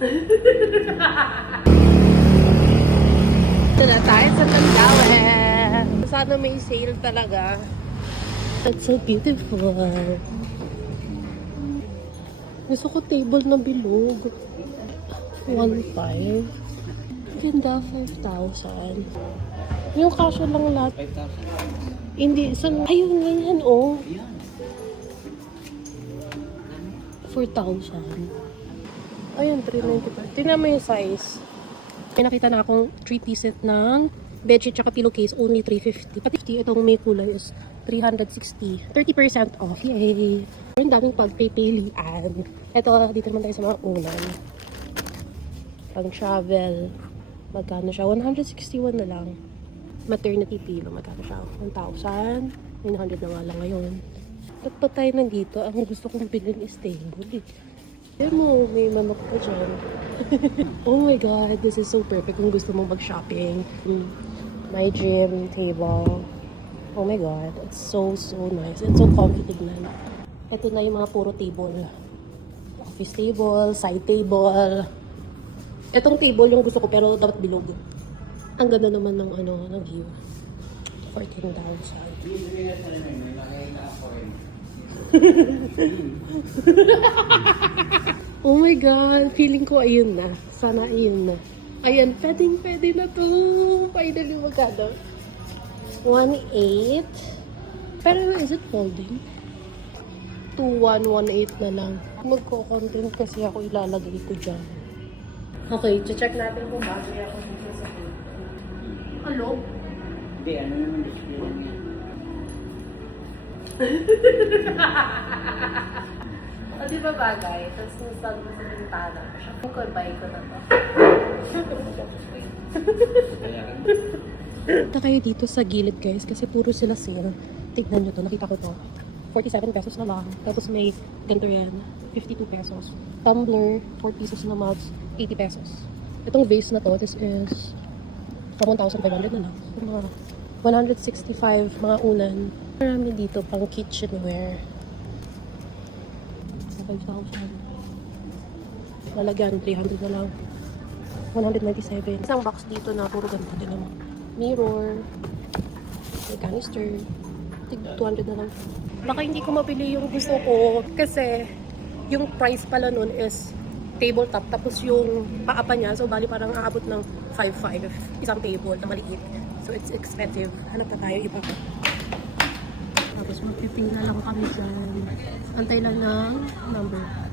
Ito na tayo sa Landawe. Sana may sale talaga. That's so beautiful. Gusto ko table na bilog. 1.5. Ganda, 5,000. Yung kasya lang lahat. 5,000. Hindi, ayun ganyan, oh. 4,000. Ayun, 395. Tingnan mo yung size. May nakita na akong 3-piece set ng bedsheet tsaka pillowcase, only 350. Pati itong may kulay is 360. 30% off. Yay! Yung daming pagpipilian. Ito, dito naman tayo sa mga unan. Pang-travel. Magkano siya? 161 na lang. Maternity pillow. Magkano siya? 1,000. 900 na nga lang ngayon. Ba't pa tayo nandito? Ang gusto kong bilhin is table. Ayan mo, may manok pa dyan. Oh my god, this is so perfect kung gusto mong mag-shopping. My gym table. Oh my god, it's so nice. It's so comfy tignan. Ito na yung mga puro table. Office table, side table. Itong table yung gusto ko pero dapat bilog. Ang ganda naman ng ng view. 14,000. Oh my god, feeling ko ayun na. Sana ayun na. Ayan, pwede na to. Finally magkano? 1,800. Pero is it folding? 2,118 na lang. Magko-content kasi ako, ilalagay ko dyan. Okay, check natin kung bagay ako dito sa table. Hello? Hindi, ano naman display lang yan. O, di ba bagay? Tapos nasan mo sa bintana ko siya. Kung buy ko na to. Punta kayo dito sa gilid guys kasi puro sila sale. Tignan nyo to, nakita ko to. 47 pesos na lang. Tapos may ganito yan, 52 pesos. Tumbler, 4 pieces na mugs, 80 pesos. Itong vase na to, this is 1,500 na lang. Mga 165 mga unan. Marami dito pang kitchenware. 5,000. Lalagyan, 300 na lang. 197. Isang box dito na puro ganito din naman. Mirror. May canister. 200 na lang. Baka hindi ko mabili yung gusto ko kasi yung price pala nun is tabletop tapos yung paa pa niya so bali parang aabot ng 5,500 isang table na maliit. So it's expensive. Hanap na tayo iba. Tapos magpipila lang kami dyan. Antay lang ng number.